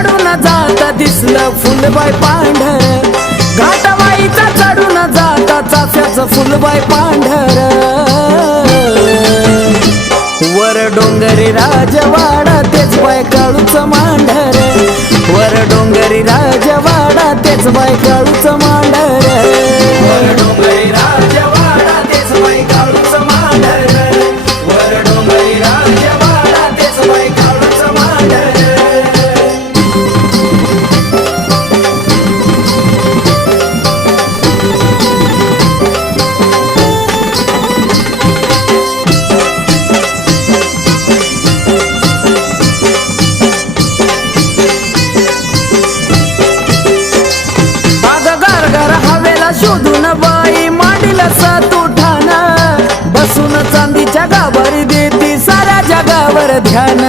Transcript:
चढून जाता दिसलं फुलबाई पांढर, घाटवाईचा चढून जाता चाफ्याचं फुलबाई पांढर. वर डोंगरी राजवाडा तेच बाय काळूच मांढर, वर डोंगरी राजवाडा तेच बाय काळूच मांढर. वर डोंगरी राजवाडा तेच बाय काळूच मांढर, वर डोंगरी राजवाडा तेच बाय काळूच मांढर. शोधून बाई मांडीला सातुठाण, बसून चांदीच्या गाभारी देती साऱ्या जगावर ध्यान.